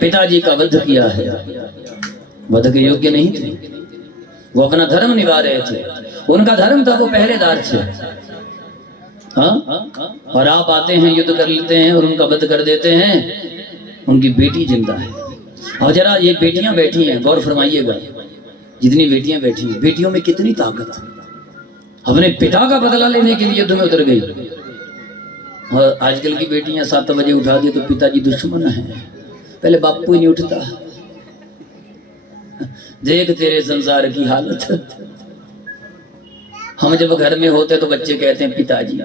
पिताजी का वध किया है, वध के योग्य नहीं थे, वो अपना धर्म निभा रहे थे, उनका धर्म था, वो पहरेदार थे। हाँ, और आप आते हैं, युद्ध कर लेते हैं और उनका वध कर देते हैं। उनकी बेटी जिंदा है। और जरा ये बेटियां बैठी हैं, गौर फरमाइएगा, जितनी बेटियां बैठी हैं, बेटियों में कितनी ताकत है। अपने पिता का बदला लेने के लिए युद्ध में उतर गई। और आजकल की बेटियां 7 बजे उठा दी तो पिताजी दुश्मन है, पहले बापू ही नहीं उठता। देख तेरे संसार की हालत। हम जब घर में होते तो बच्चे कहते हैं पिताजी।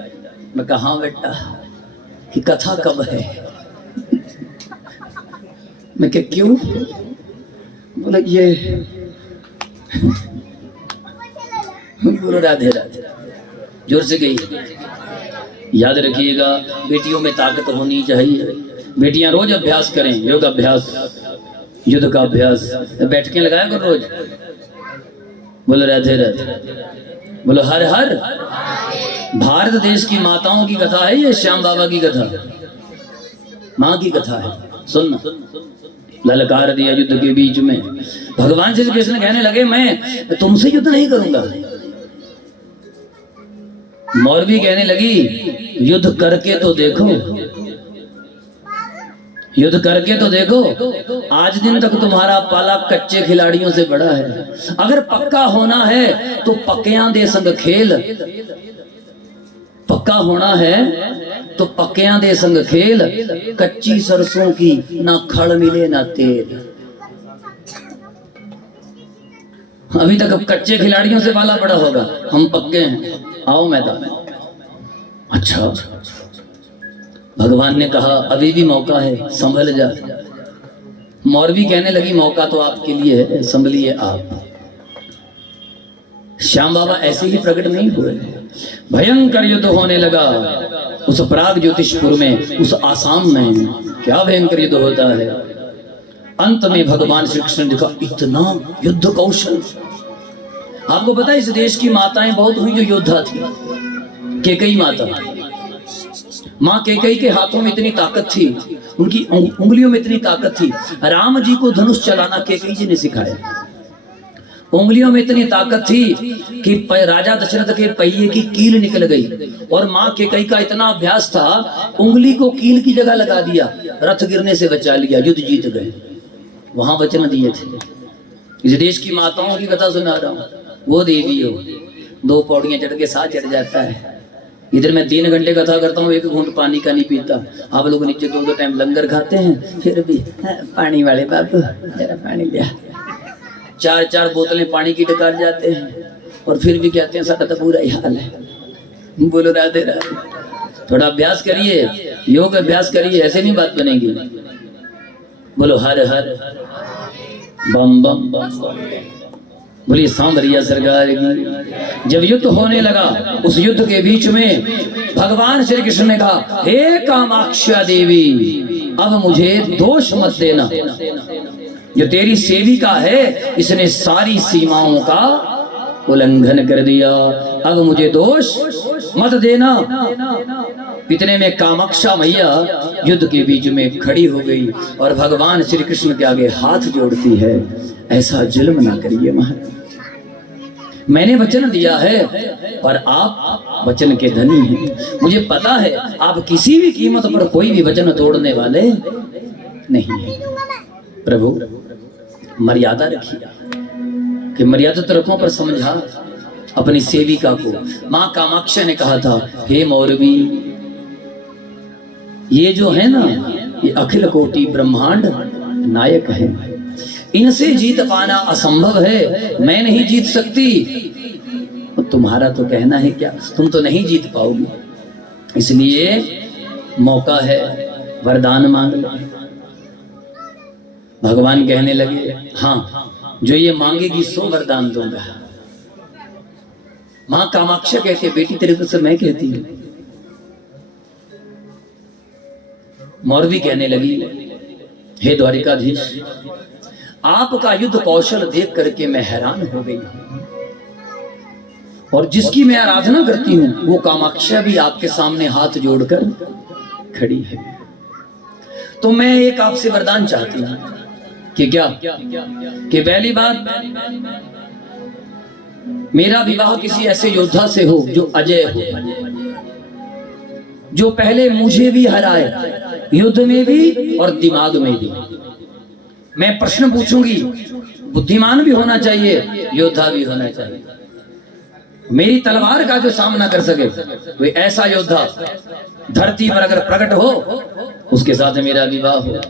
मैं कहा बेटा कि कथा कब है? मैं क्या क्यों? बोला ये बोलो राधे राधे, जोर से गई। याद रखिएगा, बेटियों में ताकत होनी चाहिए। बेटियां रोज अभ्यास करें, योग अभ्यास, युद्ध का अभ्यास, बैठकें लगाया करो रोज। बोलो राधे राधे, बोलो हर हर। भारत देश की माताओं की कथा है ये, श्याम बाबा की कथा, माँ की कथा है। सुनना, ललकार दिया युद्ध के बीच में। भगवान श्री कृष्ण कहने लगे मैं तुमसे युद्ध नहीं करूंगा। मौरवी कहने लगी युद्ध करके तो देखो, युद्ध करके तो देखो। आज दिन तक तुम्हारा पाला कच्चे खिलाड़ियों से बड़ा है। अगर पक्का होना है तो पक्कियां दे संग खेल, पक्का होना है तो पक्कियां दे संग खेल। कच्ची सरसों की ना खड़ मिले ना तेल। अभी तक अब कच्चे खिलाड़ियों से पाला पड़ा होगा, हम पक्के हैं, आओ मैदान में। अच्छा, भगवान ने कहा अभी भी मौका है, संभल जा। मौरवी कहने लगी मौका तो आपके लिए है, संभलिए आप। श्याम बाबा ऐसे ही प्रकट नहीं हुए। भयंकर युद्ध होने लगा उस प्राग ज्योतिषपुर में, उस आसाम में। क्या भयंकर युद्ध होता है। अंत में भगवान श्री कृष्ण ने देखा इतना युद्ध कौशल। आपको पता है इस देश की माताएं बहुत हुई जो योद्धा थी। कैकेयी माता, माँ कैकेयी के हाथों में इतनी ताकत थी, उनकी उंगलियों में इतनी ताकत थी। राम जी को धनुष चलाना कैकेयी जी ने सिखाया। उंगलियों में इतनी ताकत थी कि राजा दशरथ के पहिए की कील निकल गई। और माँ कैकेयी का इतना अभ्यास था, उंगली को कील की जगह लगा दिया, रथ गिरने से बचा लिया, युद्ध जीत गए। वहां वचन दिए थे। इस देश की माताओं की कथा सुना रहा हूँ। वो देवी हो 2 पौड़ियां चढ़ के साथ चढ़ जाता है। इधर मैं 3 घंटे कथा करता हूँ, 1 घूंट पानी का नहीं पीता। आप लोग नीचे 2 टाइम लंगर खाते हैं, फिर भी पानी वाले बाबू जरा पानी लिया। 4 बोतलें पानी की डकार जाते हैं और फिर भी कहते हैं सारा तो बुरा ही हाल है। बोलो राधे राधे। थोड़ा अभ्यास करिए, योग अभ्यास करिए, ऐसे नहीं बात बनेगी। बोलो हर हर बम बम बम बम। बोलिए सांवरिया सरकार की। जब युद्ध होने लगा, उस युद्ध के बीच में भगवान श्री कृष्ण ने कहा हे कामाक्षा देवी, अब मुझे दोष मत देना। जो तेरी सेविका है इसने सारी सीमाओं का उल्लंघन कर दिया, अब मुझे दोष मत देना। इतने में कामाक्षा मैया युद्ध के बीच में खड़ी हो गई और भगवान श्री कृष्ण के आगे हाथ जोड़ती है, ऐसा जुल्म ना करिए महाराज, मैंने वचन दिया है और आप वचन के धनी हैं। मुझे पता है आप किसी भी कीमत पर कोई भी वचन तोड़ने वाले नहीं हैं। प्रभु मर्यादा रखिए, कि मर्यादा तो रखों पर समझा अपनी सेविका को। माँ कामाक्षा ने कहा था हे मौरवी, ये जो है ना, ये अखिल कोटि ब्रह्मांड नायक है, इनसे जीत पाना असंभव है, मैं नहीं जीत सकती। तो तुम्हारा तो कहना है क्या, तुम तो नहीं जीत पाओगी, इसलिए मौका है, वरदान मांग लो। भगवान कहने लगे हाँ, जो ये मांगेगी 100 वरदान दूंगा। मां कामाक्षा कहती है बेटी तेरे को से मैं कहती हूँ। मौरवी कहने लगी हे द्वारिकाधीश, आपका युद्ध कौशल देख करके मैं हैरान हो गई हूं, और जिसकी मैं आराधना करती हूं वो कामाक्षा भी आपके सामने हाथ जोड़कर खड़ी है। तो मैं एक आपसे वरदान चाहती हूं कि क्या कि पहली बात, मेरा विवाह किसी ऐसे योद्धा से हो जो अजय हो, जो पहले मुझे भी हराए, युद्ध में भी और दिमाग में भी। मैं प्रश्न पूछूंगी, बुद्धिमान भी होना चाहिए, योद्धा भी होना चाहिए। मेरी तलवार का जो सामना कर सके, कोई ऐसा योद्धा धरती पर अगर प्रकट हो, उसके साथ मेरा विवाह हो,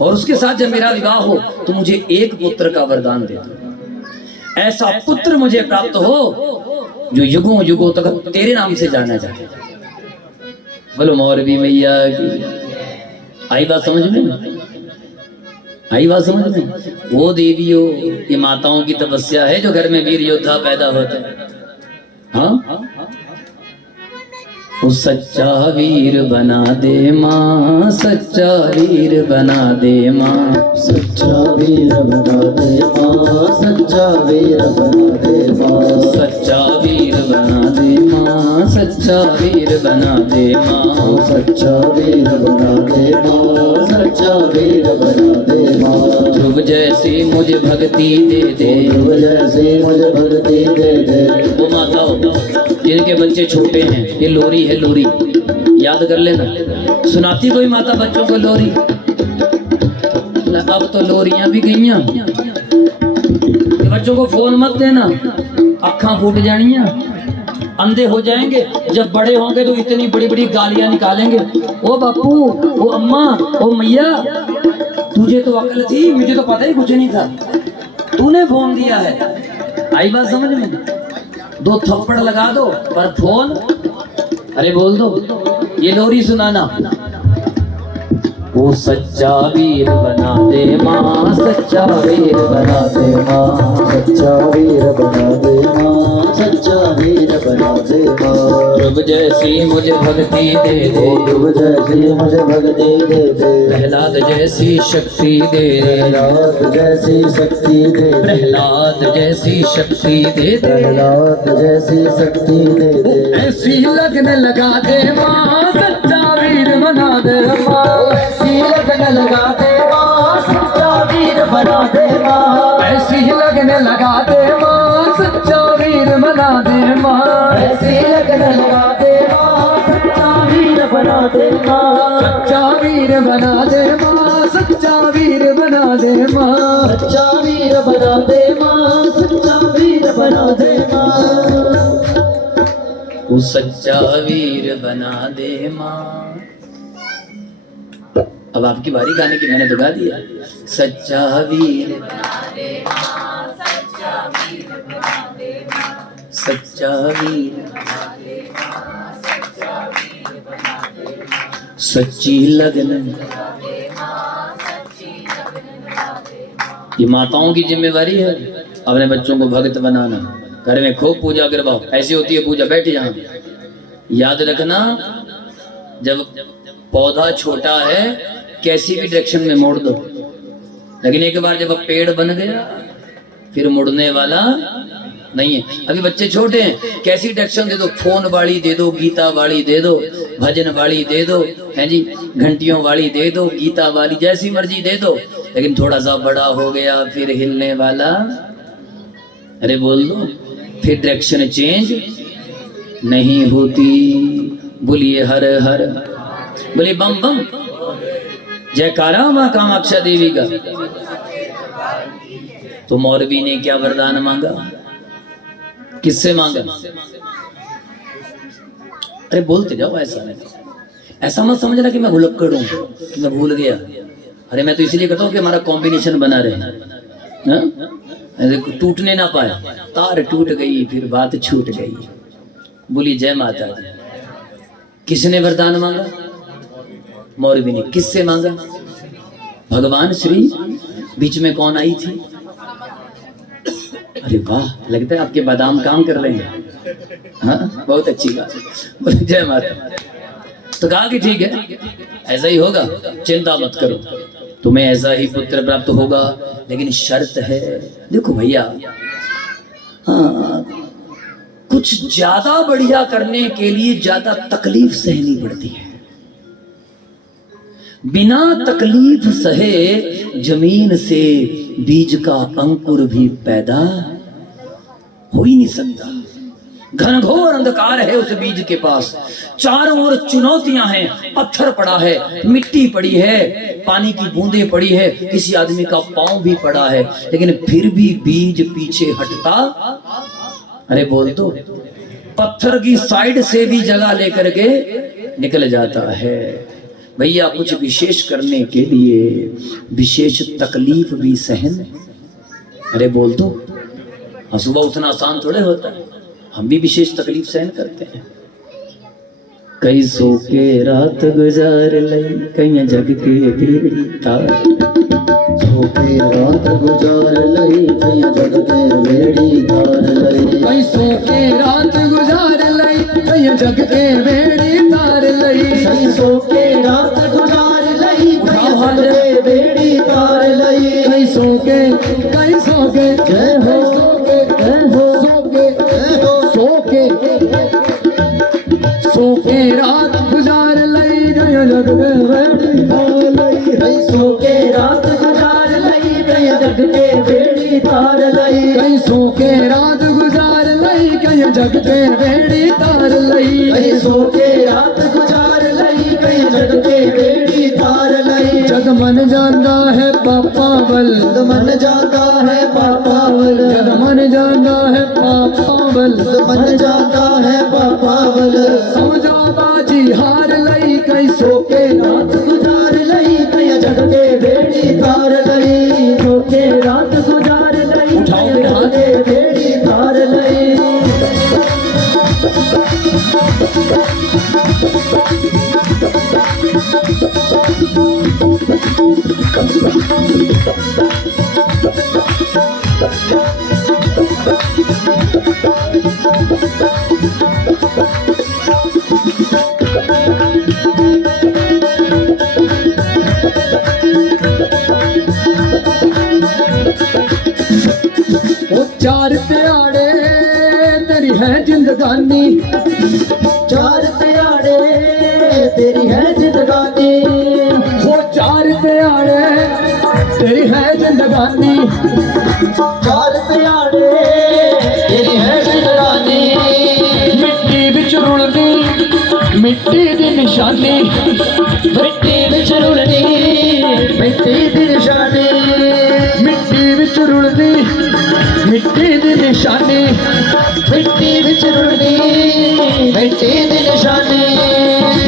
और उसके साथ जब मेरा विवाह हो तो मुझे एक पुत्र का वरदान दे दो। ऐसा पुत्र मुझे प्राप्त हो जो युगों युगों तक तेरे नाम से जाना जाए। बोलो मौरवी मैया की। आई बात समझ में? आई बात समझ में? वो देवियों, ये माताओं की तपस्या है जो घर में वीर योद्धा पैदा होते हैं। हाँ, वो सच्चा वीर बना दे माँ, सच्चा वीर बना दे माँ, सच्चा वीर बना दे माँ, सच्चा वीर बना दे माँ, सच्चा वीर बना दे माँ, सच्चा वीर बना दे माँ, सच्चा वीर बना दे माँ, सच्चा वीर बना दे माँ। ध्रुव जैसी मुझे भक्ति दे दे, ध्रुव जैसी मुझे भक्ति दे दे। वो माता जिनके बच्चे छोटे हैं, ये लोरी है, लोरी याद कर लेना। सुनाती कोई माता बच्चों को लोरी? अब तो लोरियां भी गईयां। बच्चों को फोन मत देना, अक्खां फूट जानियां, अंधे हो जाएंगे। जब बड़े होंगे तो इतनी बड़ी बड़ी गालियां निकालेंगे। ओ बापू, ओ अम्मा, ओ मैया, तुझे तो अकल थी, मुझे तो पता ही कुछ नहीं था, तूने फोन दिया है। आई बात समझ में? दो थप्पड़ लगा दो, पर फोन अरे बोल दो। ये लोरी सुनाना। वो सच्चा वीर बना दे माँ, सच्चा वीर बना दे माँ, सच्चा वीर बना दे माँ, सच्चा वीर बना दे माँ। ध्रुव जैसी मुझे भक्ति दे दे, ध्रुव जैसी मुझे भक्ति दे दे। प्रहलाद जैसी शक्ति दे दे, प्रहलाद जैसी शक्ति दे दे। प्रहलाद जैसी शक्ति दे दे, प्रहलाद जैसी शक्ति दे दे। ऐसी लगन लगा दे माँ, सच्चा वीर बना दे माँ, ऐसी लगन लगा दे माँ, सच्चा वीर बना दे माँ। ऐसी लगन लगा दे माँ, सच्चा वीर बना दे माँ, ऐसी लगन लगा दे माँ, सच्चा वीर बना दे माँ। सच्चा वीर बना दे माँ, सच्चा वीर बना दे माँ, सच्चा वीर बना दे माँ, सच्चा वीर बना दे माँ। वो सच्चा वीर बना दे माँ। अब आपकी बारी गाने की, मैंने तो गा दिया। सच्चा वीर बना दे माँ, सच्चा वीर बना दे माँ, सच्चा वीर बना दे माँ, सच्चा वीर बना दे माँ, सच्ची लगन। ये माताओं की जिम्मेवारी है अपने बच्चों को भक्त बनाना। घर में खूब पूजा करवाओ। ऐसी होती है पूजा, बैठ यहाँ। याद रखना, जब पौधा छोटा है कैसी भी डायरेक्शन में मोड़ दो, लेकिन एक बार जब पेड़ बन गया फिर मुड़ने वाला नहीं है। अभी बच्चे छोटे हैं, कैसी डायरेक्शन दे दो, फोन वाली दे दो, गीता वाली दे दो, भजन वाली दे दो, है जी, घंटियों वाली दे दो, गीता वाली, जैसी मर्जी दे दो। लेकिन थोड़ा सा बड़ा हो गया फिर हिलने वाला, अरे बोल दो, फिर डायरेक्शन चेंज नहीं होती। बोलिए हर हर, बोलिए बम बम, जयकारा मां कामाक्षा देवी का। तो मौरवी ने क्या वरदान मांगा, किससे मांगा? अरे बोलते जाओ, ऐसा मत समझना कि मैं भुलक्कड़ हूं, कि मैं भूल गया। अरे मैं तो इसलिए कहता हूं कि हमारा कॉम्बिनेशन बना रहे, टूटने ना पाए। तार टूट गई फिर बात छूट गई। बोली जय माता दी। किसने वरदान मांगा? मौरवी ने। किससे मांगा? भगवान श्री। बीच में कौन आई थी? अरे वाह, लगता है आपके बादाम काम कर रहे हैं। हाँ, बहुत अच्छी बात। बोले जय माता। तो कहा कि ठीक है, ऐसा ही होगा, चिंता मत करो, तुम्हें ऐसा ही पुत्र प्राप्त होगा, लेकिन शर्त है। देखो भैया, कुछ ज्यादा बढ़िया करने के लिए ज्यादा तकलीफ सहनी पड़ती है। बिना तकलीफ सहे जमीन से बीज का अंकुर भी पैदा हो ही नहीं सकता। घनघोर अंधकार है उस बीज के पास, चारों ओर चुनौतियां हैं, पत्थर पड़ा है, मिट्टी पड़ी है, पानी की बूंदें पड़ी है, किसी आदमी का पांव भी पड़ा है, लेकिन फिर भी बीज पीछे हटता, अरे बोल दो, पत्थर की साइड से भी जगह लेकर के निकल जाता है। भैया कुछ विशेष करने के लिए विशेष तकलीफ भी सहन, अरे बोल दो, सुबह उठना आसान थोड़े होता है, हम भी विशेष तकलीफ सहन करते हैं। कई सो के रात गुजार लई, कई जग के बेड़ी तार, सो के रात गुजार लई, कई जग के बेड़ी तार लई। कई सो के रात गुजार लई, कई जग के बेड़ी तार लई। कई सो के रात गुजार लई, कई जग के बेड़ी तार लई। कई सो के जय हो, जय हो, जय हो। सो के रात गुजार लई, कई जग के बेड़ी तार लई। कई सो के रात गुजार लई, कई जग के बेड़ी तार लई। कई सो के रात गुजार लई, कई जग के बेड़ी तार लई। कई सो के रात गुजार लई, कई जग के बेड़ी तार लई। जग मन जाता है पापा बल, जग मन जाता है पापा बल, जग मन जाता है पापा बल, जग मन जाता है पापा बल। समझो बाजी हार लई, कई सो के रात गुजार लई, कई जग के बेड़ी तार लई। सो के रात गुजार लई, कई जग के बेड़ी तार लई। वो चार प्यारे तेरी है जिंदगानी, चार प्यारे तेरी है जिंदगानी। वो चार प्यारे तेरी है जिंदगानी। चार प्यारे तेरी है जिंदगानी। मिट्टी बिच रुलदी मिट्टी दी निशानी, मिट्टी बिच रुलदी मिट्टी दी निशानी। मिट्टी बिच रुलदी मिट्टी दी निशानी। मिट्टी बिच रुलदी मिट्टी दी निशानी।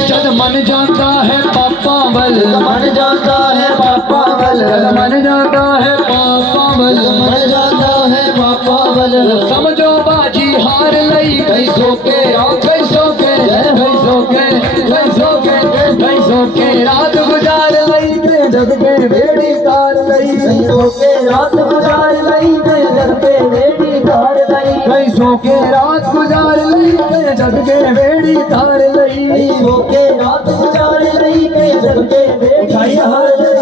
जद मन जाता है पापा बल, मन जाता है पापा बल, जद मन जाता है पापा बल, मन जाता है पापा बल। समझो बाजी हार लई, कई सो के रात, कई सो के, कई सो के, कई सो के, कई सो के रात गुजार लई, कई जग के बेड़ी तार लई। कई सो के रात गुजार लई, कई जग के बेड़ी तार लई। कई सो के रात गुजार लई, कई जग के बेड़ी तार लई। कई सो के रात गुजार लई, कई जग के बेड़ी तार लई।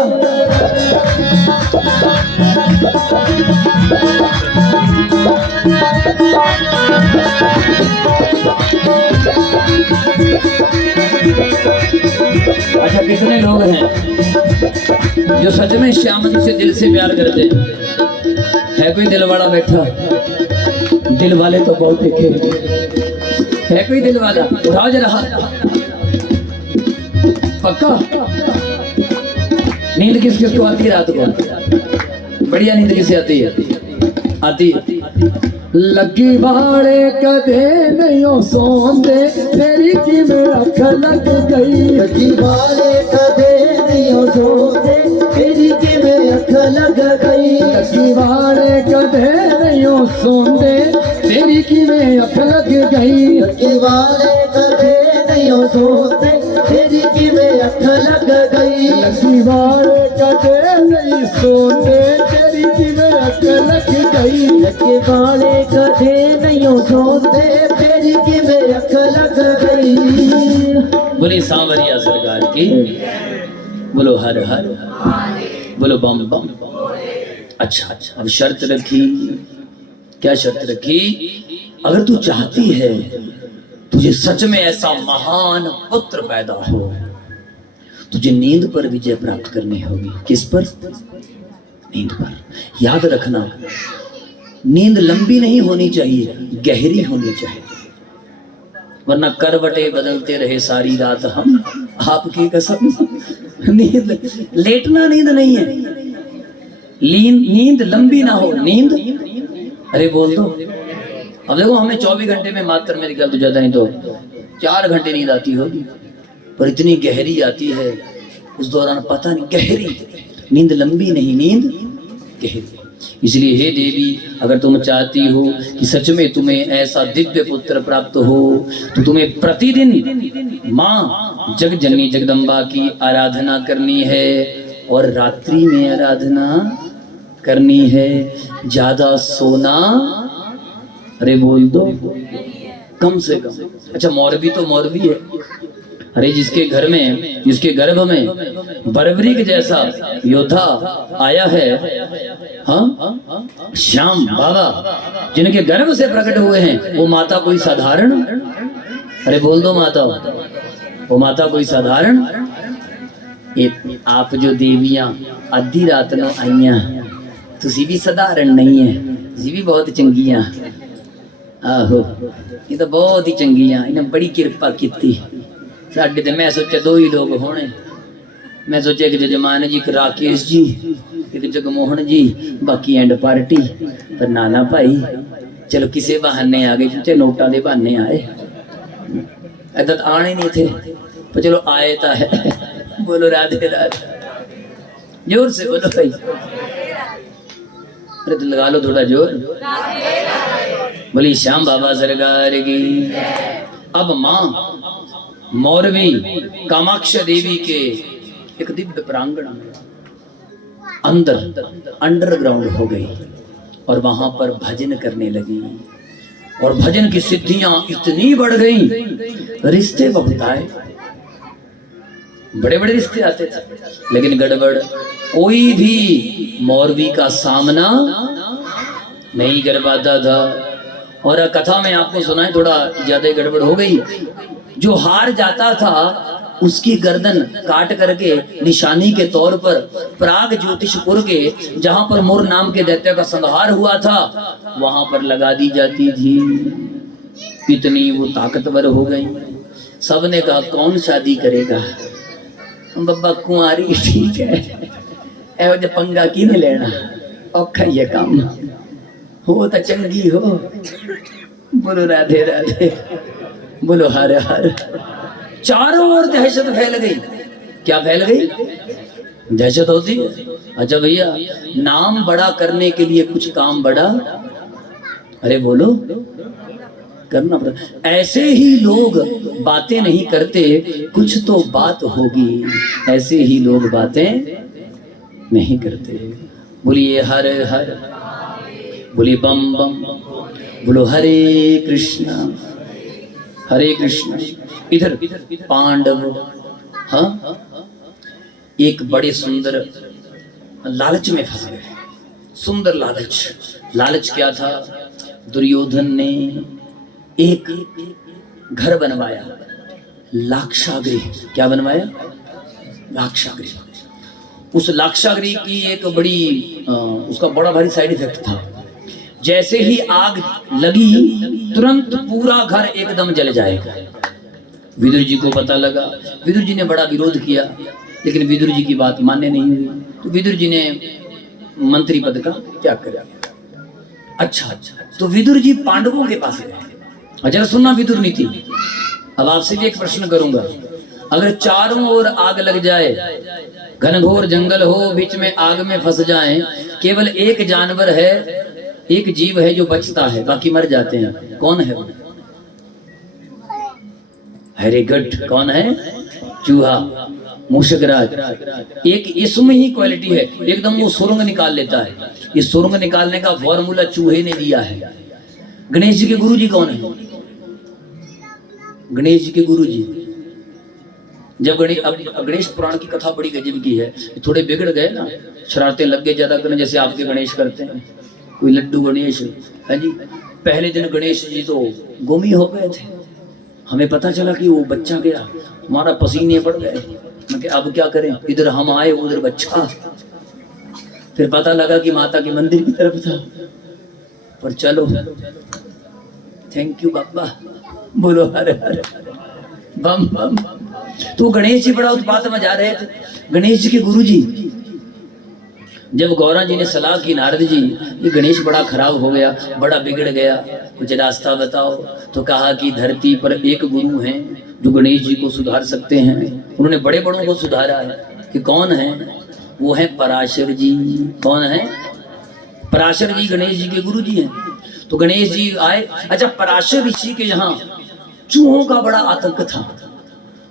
अच्छा, कितने लोग हैं जो सच में श्याम जी से दिल से प्यार करते हैं? है कोई दिल वाला बैठा? दिल वाले तो बहुत देखे, है कोई दिल वाला? उठाओ जरा हाथ। पक्का? नींद किस किस को आती है रात को? बढ़िया नींद किसे आती है? आती लगी बाड़े कदे नहीं सोंदे, तेरी की में अख लग गई। लगी बाड़े कदे नहीं सोंदे, तेरी की में अख लग गई। लगी बाड़े कदे नहीं सोंदे, तेरी की में अख लग गई। लगी बाड़े कदे नहीं सोंदे, तेरी की में अख लग गई। लगी बाड़े कदे नहीं सोंदे, तेरी की में अख लग गई। लगी बाड़े कदे नहीं सोंदे, तेरी की में अख लग गई। बोली सांवरिया सरकार की, बोलो हर हर, बोलो बम बम। अच्छा, अब शर्त रखी, क्या शर्त रखी? अगर तू चाहती है तुझे सच में ऐसा महान पुत्र पैदा हो, तुझे नींद पर विजय प्राप्त करनी होगी। किस पर? नींद पर। याद रखना, नींद लंबी नहीं होनी चाहिए, गहरी होनी चाहिए, वरना करवटे बदलते रहे सारी रात हम, आपकी कसम। नींद लेटना नींद नहीं है, नींद लंबी ना हो, नींद, अरे बोल दो। अब देखो हमें 24 घंटे में मात्र मेरे ख्याल तो ज्यादा नहीं तो 4 घंटे नींद आती होगी, पर इतनी गहरी आती है उस दौरान पता नहीं, गहरी नींद, लंबी नहीं, नींद गहरी। इसलिए हे देवी, अगर तुम चाहती हो कि सच में तुम्हें ऐसा दिव्य पुत्र प्राप्त हो, तो तुम्हें प्रतिदिन माँ जग जननी जगदम्बा की आराधना करनी है और रात्रि में आराधना करनी है। ज्यादा सोना, अरे बोल दो, कम से कम। अच्छा मौरवी तो मौरवी है, अरे जिसके घर में, जिसके गर्भ में बर्बरी के जैसा योद्धा आया है, हाँ श्याम बाबा, जिनके गर्भ से प्रकट हुए हैं, वो माता कोई साधारण, अरे बोल दो माता, वो माता कोई साधारण। आप जो देवियां आधी रात नो आईया, तुसी भी साधारण नहीं है, तुसी भी बहुत चंगियां। आहो ये तो बहुत ही चंगियां, इन्हें बड़ी कृपा की साडे ते। मैं सोचा 2 ही लोग होने, मैं सोचा कि जजमान जी, एक राकेश जी, एक जगमोहन जी, बाकी एंड पार्टी। पर नाना भाई चलो किसे बहाने आ गए, चाहे नोटा दे बहाने आए, इधर आने नहीं थे, पर चलो आए तो है। बोलो राधे राधे, जोर से बोलो भाई, अरे तो लगा लो थोड़ा जोर। बोली श्याम बाबा सरकार की। अब माँ मौरवी कामाक्ष देवी के एक दिव्य प्रांगण में अंदर अंडरग्राउंड हो गई और वहां पर भजन करने लगी, और भजन की सिद्धियां इतनी बढ़ गई, रिश्ते बहुत आए, बड़े बड़े रिश्ते आते थे, लेकिन गड़बड़, कोई भी मौरवी का सामना नहीं कर पाता था। और कथा में आपको सुनाए, थोड़ा ज्यादा गड़बड़ हो गई। जो हार जाता था उसकी गर्दन काट करके निशानी के तौर पर प्राग ज्योतिषपुर के, जहां पर मुर नाम के दैत्य का संहार हुआ था, वहां पर लगा दी जाती थी। इतनी वो ताकतवर हो गई। सबने कहा कौन शादी करेगा? बब्बा कुंवारी ठीक है, एवं जो पंगा की नहीं लेना, औखा ये काम हो तो चंगी हो। बोलो राधे राधे, बोलो हर हर। चारों ओर दहशत फैल गई। क्या फैल गई? दहशत होती है। अच्छा भैया, नाम बड़ा करने के लिए कुछ काम बड़ा, अरे बोलो, करना पड़ता। ऐसे ही लोग बातें नहीं करते, कुछ तो बात होगी, ऐसे ही लोग बातें नहीं करते। बोलिए हर हर, बोलिए बम बम, बोलो हरे कृष्णा हरे कृष्णा। इधर पांडव, हाँ, एक बड़े सुंदर लालच में फंस गए। सुंदर लालच। लालच क्या था? दुर्योधन ने एक घर बनवाया, लाक्षागृह। क्या बनवाया? लाक्षागृह। उस लाक्षागृह की एक बड़ी उसका बड़ा भारी साइड इफेक्ट था। जैसे ही आग लगी, तुरंत पूरा घर एकदम जल जाएगा। विदुर जी को पता लगा। विदुर जी ने बड़ा विरोध किया, लेकिन विदुर जी की बात मानने नहीं हुई। तो विदुर जी ने मंत्री पद का त्याग किया। अच्छा, तो विदुर जी पांडवों के पास गए। जरा सुनना विदुर नीति। अब आपसे भी एक प्रश्न करूंगा। अगर चारों ओर आग लग जाए, घनघोर जंगल हो, बीच में आग में फंस जाएं, केवल एक जानवर है, एक जीव है जो बचता है, बाकी मर जाते हैं, कौन है वो? वेरी गुड, कौन है? चूहा, मूषकराज। एक इसमें ही क्वालिटी है, एकदम वो सुरंग निकाल लेता है। ये सुरंग निकालने का फॉर्मूला चूहे ने दिया है। गणेश जी के गुरु जी कौन है? गणेश जी के गुरु जी, जब गणेश पुराण की कथा बड़ी गजब की है। थोड़े बिगड़ गए ना, शरारतें लग गए ज्यादा करने, जैसे आपके गणेश करते हैं, कोई लड्डू गणेश है जी। पहले दिन गणेश जी तो गुम ही हो गए थे। हमें पता चला कि वो बच्चा गया, हमारा पसीने पड़ गए, मैं कहा अब क्या करें, इधर हम आए उधर बच्चा। फिर पता लगा कि माता के मंदिर की तरफ था। पर चलो, थैंक यू बाबा, बोलो हर हर बम बम। तो गणेश जी बड़ा उत्पात में जा रहे थे। गणेश जी के गुरु जी, जब गौरा जी ने सलाह की नारद जी ये गणेश बड़ा खराब हो गया, बड़ा बिगड़ गया, कुछ रास्ता बताओ। तो कहा कि धरती पर एक गुरु हैं जो गणेश जी को सुधार सकते हैं। उन्होंने बड़े बड़ों को सुधारा है। कि कौन है? वो है पराशर जी। कौन है? पराशर जी गणेश जी के गुरु जी हैं। तो गणेश जी आए। अच्छा, पराशर ऋषि के यहाँ चूहों का बड़ा आतंक था।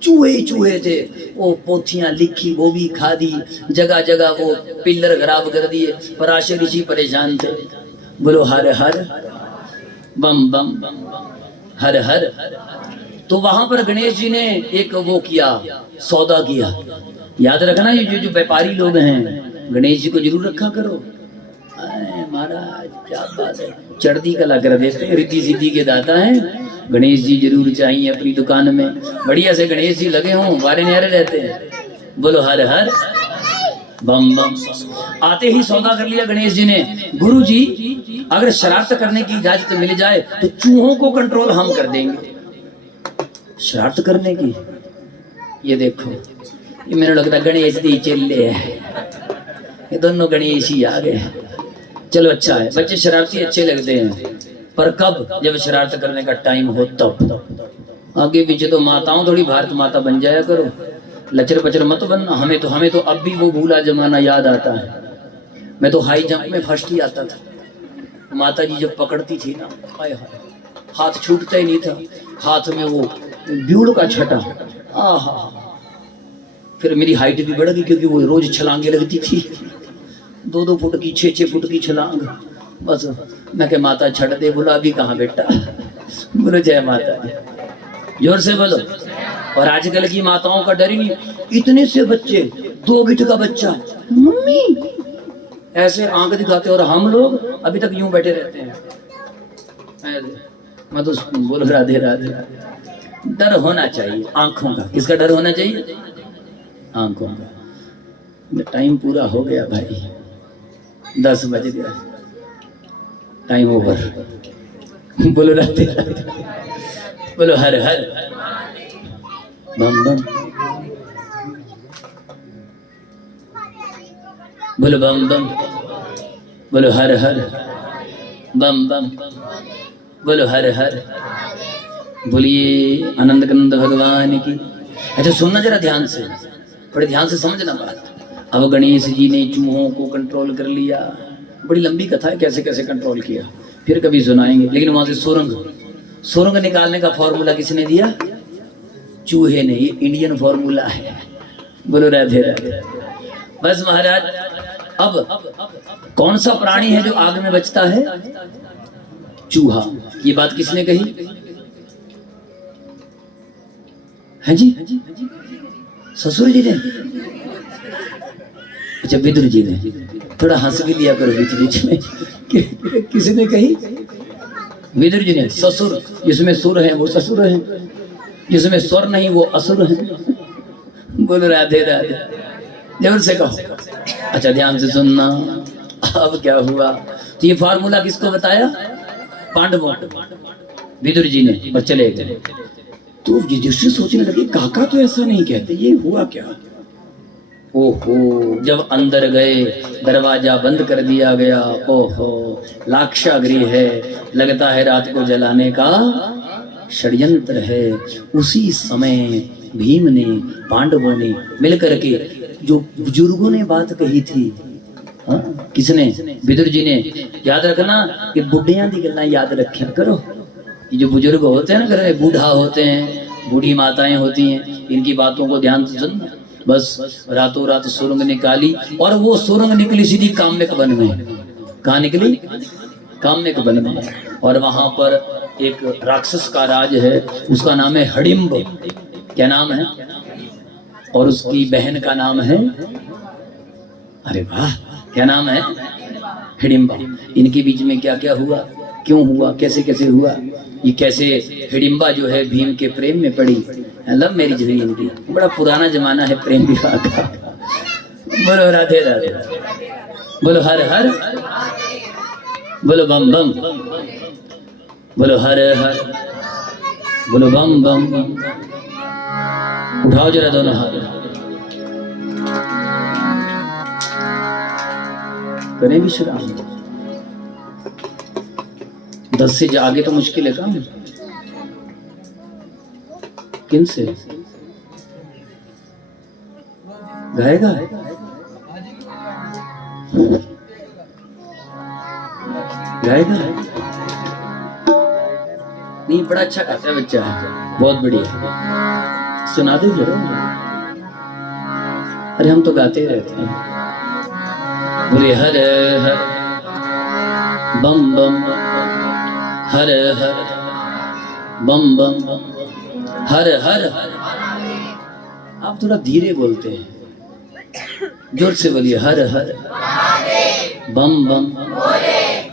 चूहे चूहे थे। वो पोथियां लिखी, वो भी खा दी, जगह जगह वो पिल्लर खराब कर दिए। पराशर ऋषि परेशान थे। बोलो हर हर बम बम हर हर। तो वहां पर गणेश जी ने एक वो किया, सौदा किया। याद रखना, ये जो व्यापारी लोग हैं, गणेश जी को जरूर रखा करो। महाराज क्या बात है, चढ़ती कला कर देते हैं, रिद्धि सिद्धि के दाता हैं। गणेश जी जरूर चाहिए अपनी दुकान में, बढ़िया से गणेश जी लगे हों, वारे न्यारे रहते हैं। बोलो हर हर बम बम। आते ही सौदा कर लिया गणेश जी ने। गुरु जी, अगर शरारत करने की इजाजत मिल जाए तो चूहों को कंट्रोल हम कर देंगे। शरारत करने की, ये देखो, ये मेरे लगता गणेश दी चिल्ले है, ये दोनों गणेश ही आ गए। चलो अच्छा है, बच्चे शरारती अच्छे लगते हैं, पर कब? जब शरारत करने का टाइम हो तब। आगे पीछे तो माताओं थोड़ी भारत माता बन जाया करो, लचर पचर मत बनना। हमें तो अब भी वो भूला जमाना याद आता है। मैं तो हाई जंप में फर्स्ट ही आता था। माता जी जब पकड़ती थी ना, हाय हाय, हाथ छूटता ही नहीं था। हाथ में वो ब्यूड़ का छटा, आहा। फिर मेरी हाइट भी बढ़ गई, क्योंकि वो रोज छलांगे लगती थी, 2-2 फुट की, 6-6 फुट की छलांग। बस मैं कह माता छड़ दे। बोला अभी कहाँ बेटा। बोलो जय माता दी, जोर से बोलो। और आजकल की माताओं का डर ही नहीं। इतने से बच्चे, 2 गिठ का बच्चा, मम्मी ऐसे आंख दिखाते, और हम लोग अभी तक यूं बैठे रहते हैं। मैं तो बोल राधे राधे। डर होना चाहिए आंखों का। किसका डर होना चाहिए? आंखों का। टाइम पूरा हो गया भाई, 10 बज गया, टाइम ओवर। बोलो राधे राधे, बोलो हर हर बम बम, बोलो बम बम, बोलो हर हर बम बम, बोलो हर हर। बोलिए आनंद कंद भगवान की। अच्छा सुनना जरा ध्यान से, बड़े ध्यान से समझना बात। अब गणेश जी ने चूहों को कंट्रोल कर लिया। बड़ी लंबी कथा है, कैसे कैसे कंट्रोल किया, फिर कभी सुनाएंगे। लेकिन वहां से सुरंग निकालने का फॉर्मूला किसने दिया? चूहे ने। ये इंडियन फॉर्मूला है। बोलो राधे राधे। बस महाराज, अब कौन सा प्राणी है जो आग में बचता है? चूहा। ये बात किसने कही है जी? ससुर जी ने? अच्छा विदुर जी ने। थोड़ा हंस भी लिया करो बीच बीच में। किसने कही? विदुर जी ने। ससुर, जिसमें सुर है वो ससुर है, जिसमें स्वर नहीं वो असुर है। बोलो राधे राधे, जोर से कहो। अच्छा ध्यान से सुनना। अब क्या हुआ? तो ये फार्मूला किसको बताया? पांडवों, विदुर जी ने, और चले गए। तो युधिष्ठिर सोचने लगे काका तो ऐसा नहीं कहते, ये हुआ क्या? ओहो, जब अंदर गए दरवाजा बंद कर दिया गया। ओहो, लाक्षागृह है, लगता है रात को जलाने का षड्यंत्र है। उसी समय भीम ने, पांडवों ने मिलकर के, जो बुजुर्गों ने बात कही थी, हाँ किसने? विदुर जी ने। याद रखना, ये बुढ़ियां दी गल्लां याद रखा करो। ये जो बुजुर्ग होते हैं ना, घर में बूढ़ा होते हैं, बूढ़ी माताएं होती हैं, इनकी बातों को ध्यान से सुनना। बस रातों रात सुरंग निकाली, और वो सुरंग निकली सीधी काम्यक वन में। कहाँ निकली? काम्यक वन में। और वहां पर एक राक्षस का राज है, उसका नाम है हडिम्ब। क्या नाम है? और उसकी बहन का नाम है, अरे वाह, क्या नाम है? हिडिंबा। इनके बीच में क्या क्या हुआ, क्यों हुआ, कैसे कैसे हुआ, ये कैसे हिडिंबा जो है भीम के प्रेम में पड़ी, लव मैरिज हुई इनकी, बड़ा पुराना जमाना है प्रेम विवाह का। बोलो राधे राधे, बोलो हर हर, बोलो बम बम, बोलो हर हर, बोलो बम बम। उठाओ जरा दोनों हाथ, करें विश्राम। 10 से आगे तो मुश्किल है काम। किन से गाएगा? गाएगा नहीं, बड़ा अच्छा गाता है बच्चा, बहुत बढ़िया। सुना दे जरा। अरे हम तो गाते ही रहते हैं। बोले हर हर बम बम, हर हर बम बम, हर हर। आप थोड़ा धीरे बोलते हैं, जोर से बोलिए हर हर बम बम।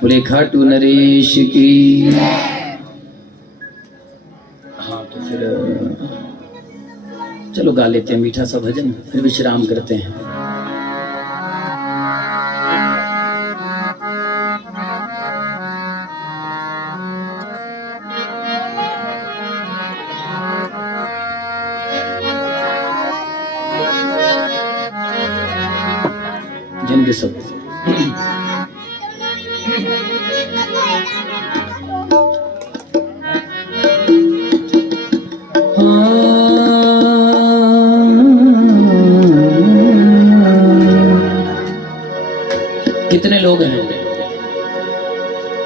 बोले खाटू नरेश की। हाँ तो फिर चलो गा लेते हैं मीठा सा भजन, फिर विश्राम करते हैं। जिनके सब कितने लोग हैं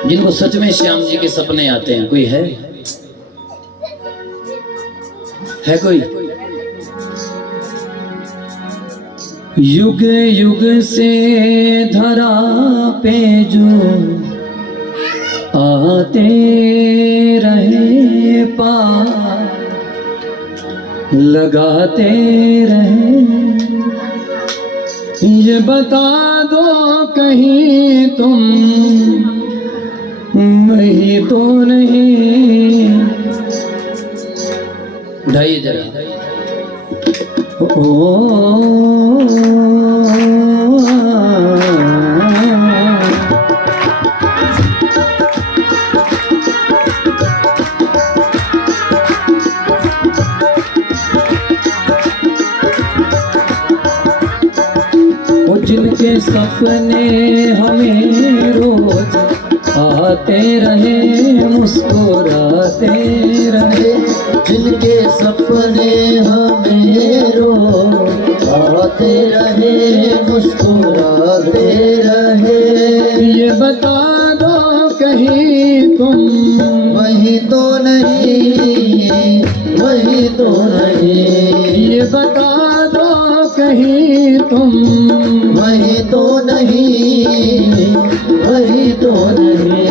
जिनको सच में श्याम जी के सपने आते हैं? कोई है कोई? युग युग से धरा पे जो आते रहे पार, लगाते रहे। ये बता दो कहीं तुम वही तो नहीं। उठाइए जरा। जिनके सपने हमें रोज आते रहे, मुस्कुराते रहे। जिनके सपने हमें रोज आते रहे, मुस्कुराते रहे। ये बता दो कहीं तुम वही तो नहीं, वही तो नहीं। ये बता दो कहीं तुम वही तो नहीं, वही तो नहीं।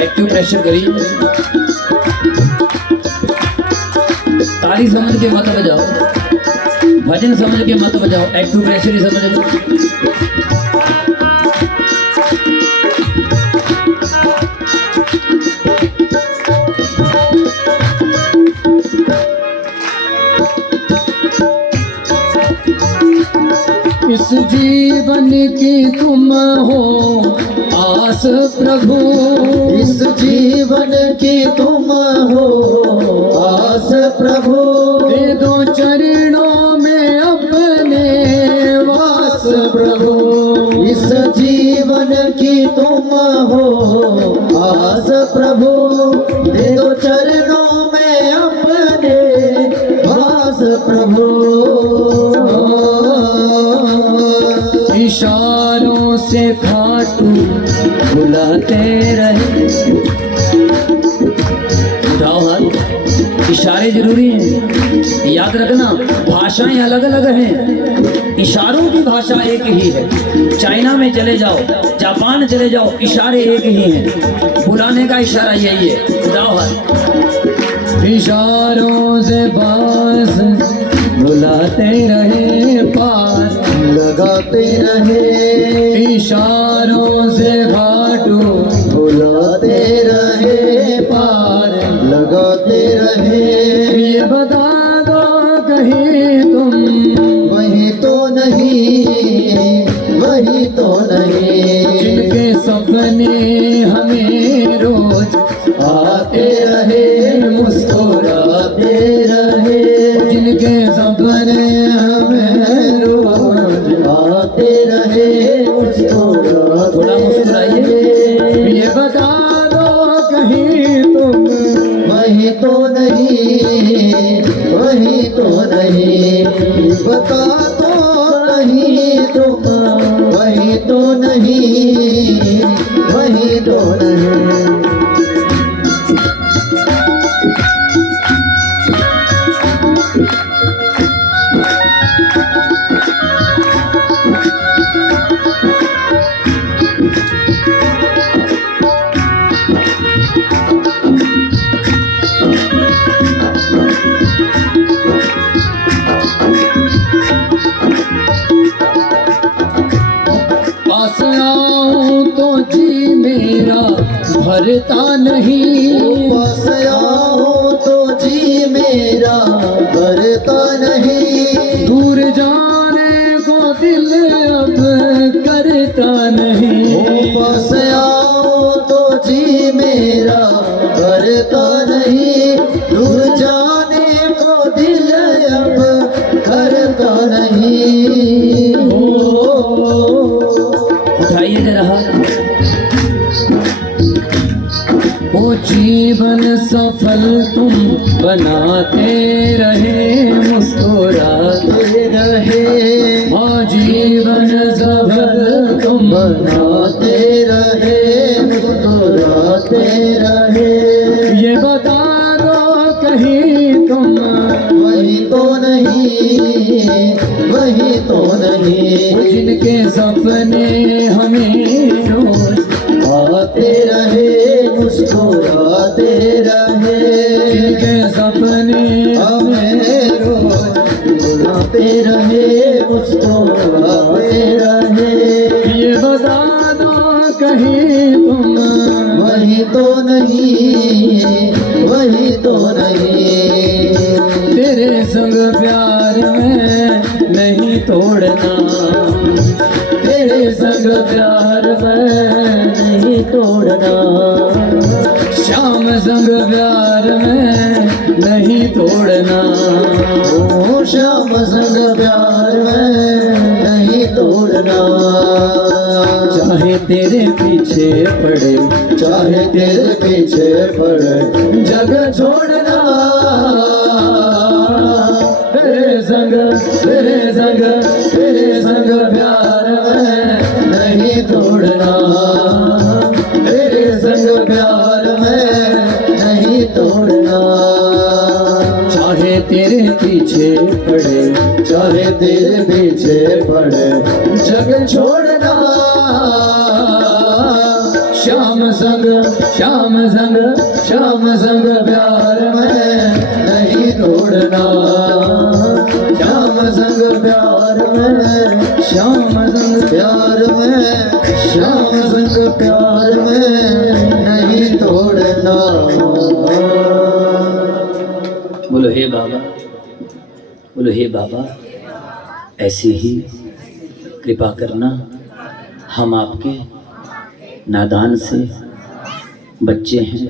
एक्टिव प्रेशर करिए, ताली समझ के मत बजाओ, भजन समझ के मत बजाओ, एक्टिव प्रेशर ही समझ लो। इस जीवन की तुम हो आस प्रभु, इस जीवन की तुम हो आस प्रभु। दे दो चरणों में अपने वास प्रभु। इस जीवन की तुम हो आस प्रभु। दे दो चरणों में अपने वास प्रभु। इशारों से खाटू बुलाते रहे। उठाओ हाथ, इशारे भाषाएं जरूरी हैं। याद रखना, भाषाएं अलग अलग हैं, इशारों की भाषा एक ही है। चाइना में चले जाओ, जापान चले जाओ, इशारे एक ही हैं। बुलाने का इशारा यही है, जाओ हाथ। इशारों से पास बुलाते रहे पार, लगाते रहे इशारों से घाटू बुलाते रहे पार। लगाते रहे ये बता दो कहीं तुम वही तो नहीं, वही तो नहीं, जिनके सपने हमें रोज आते रहे मुस्कुराते रहे, जिनके सपने हमें रोज आते रहे मुस्कुराते थोड़ा मुस्कुराइए। ये बता दो कहीं तुम वही तो नहीं, वही तो नहीं, बता दो कहीं तुम वही तो नहीं, वही तो नहीं। पास आऊं तो जी मेरा भरता नहीं, पास आओ तो जी मेरा भरता नहीं, दूर जाने को दिल अब करता नहीं। पास आओ तो जी मेरा भरता नहीं, दूर जाने को दिल अब करता नहीं। उठाइए जरा हाथ। वो जीवन सफल तुम बनाते रहे मुस्कुराते रहे, वो जीवन सफल तुम बनाते रहे मुस्कुराते रहे, ये बता दो कहीं तुम वही तो नहीं, वही तो नहीं, जिनके सपने हमें रोज आते रहे मुस्कुराते रहे, जिनके सपने हमें रोज बुलाते रहे मुस्कुराते रहे, ये बता दो कहीं तुम वही तो नहीं, वही तो नहीं, तेरे संग प्यार में नहीं तोड़ना, तेरे संग प्यार में नहीं तोड़ना, श्याम संग प्यार में नहीं तोड़ना, ओ श्याम संग प्यार में नहीं तोड़ना, चाहे तेरे पीछे पड़े चाहे तेरे पीछे पड़े जग छोड़ना, तेरे संग तेरे संग तेरे संग प्यार में नहीं तोड़ना, तेरे संग प्यार में नहीं तोड़ना, चाहे तेरे पीछे पड़े चाहे तेरे पीछे पड़े जग छोड़ना, श्याम संग श्याम संग श्याम संग प्यार में नहीं तोड़ना, श्याम संग प्यार में, श्याम संग प्यार में, श्याम संग प्यार में नहीं तोड़ना। बोलो हे बाबा, बोलो हे बाबा, ऐसी ही कृपा करना। हम आपके नादान से बच्चे हैं,